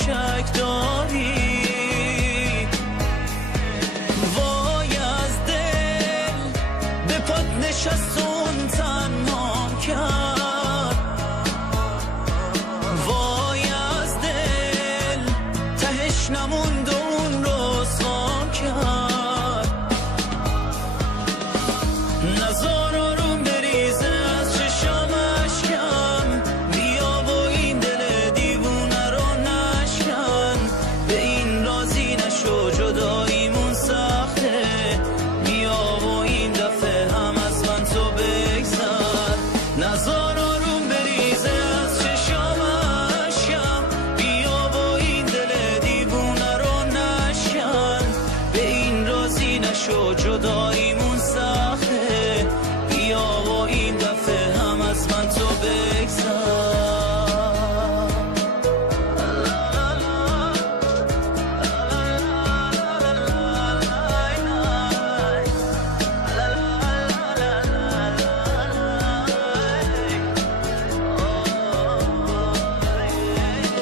شک داری. وای از دل به پات نشستون تنها کرد. وای از دل تهش نموند و اون رسوا کرد. نزار آروم بریزه از چشام اشکم، بیا و این دل دیوونه رو نشکن. به این راضی نشو جداییمون سخته، بیا و این دفعه هم از من تو بگذر. نزار آروم بریزه از چشام اشکم، بیا و این دل دیوونه رو نشکن. به این راضی نشو جداییمون سخته، بیا و این دفعه هم از من تو بگذر.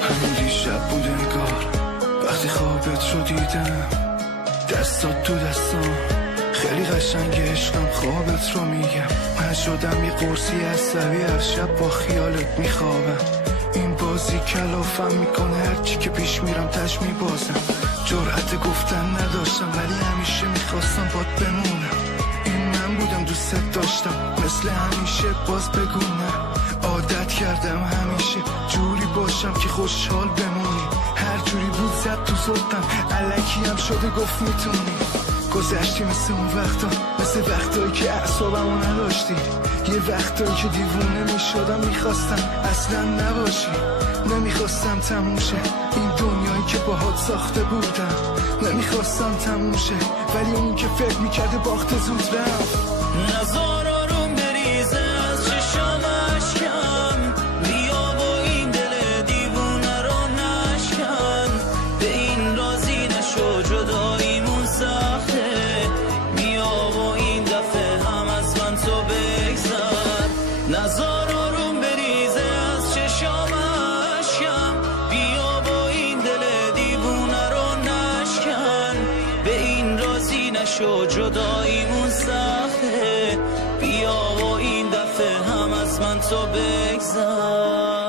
همین دیشب بود انگار وقتی خوابت رو دیدم، دستات تو دستام خیلی قشنگ عشقم. خوابت رو میگم من شدم یه قرصی عصبی، هر شب با خیالت میخوابم. این بازی کلافم میکنه، هرچی که پیش میرم تش میبازم. جرأت گفتن نداشتم ولی همیشه میخواستم باد بمونم. این من بودم دوست داشتم مثل همیشه، باز بگونم عادت کردم همیشه جوری باشم که خوشحال بمونی. هر جوری بود زد تو زلطم، الکی هم شده گفت میتونی. گذشتی مثل اون وقتا، مثل وقتایی که اعصابمو نداشتی. یه وقتایی که دیوونه میشدم میخواستم اصلا نباشی. نمیخواستم تموم شه این دنیایی که باهات ساخته بودم. نمیخواستم تموم شه ولی اون که فکر میکرده باخته زود رفت. نزار آروم بریزه از چشام اشکم، بیا و این دل دیوونه رو نشکن. به این راضی نشو جداییمون سخته، بیا و این دفعه هم از من تو بگذر. نزار آروم بریزه از چشام اشکم، بیا و این دل دیوونه رو نشکن. به این راضی نشو جداییمون سخته، بیا و این دفعه هم از من تو بگذر.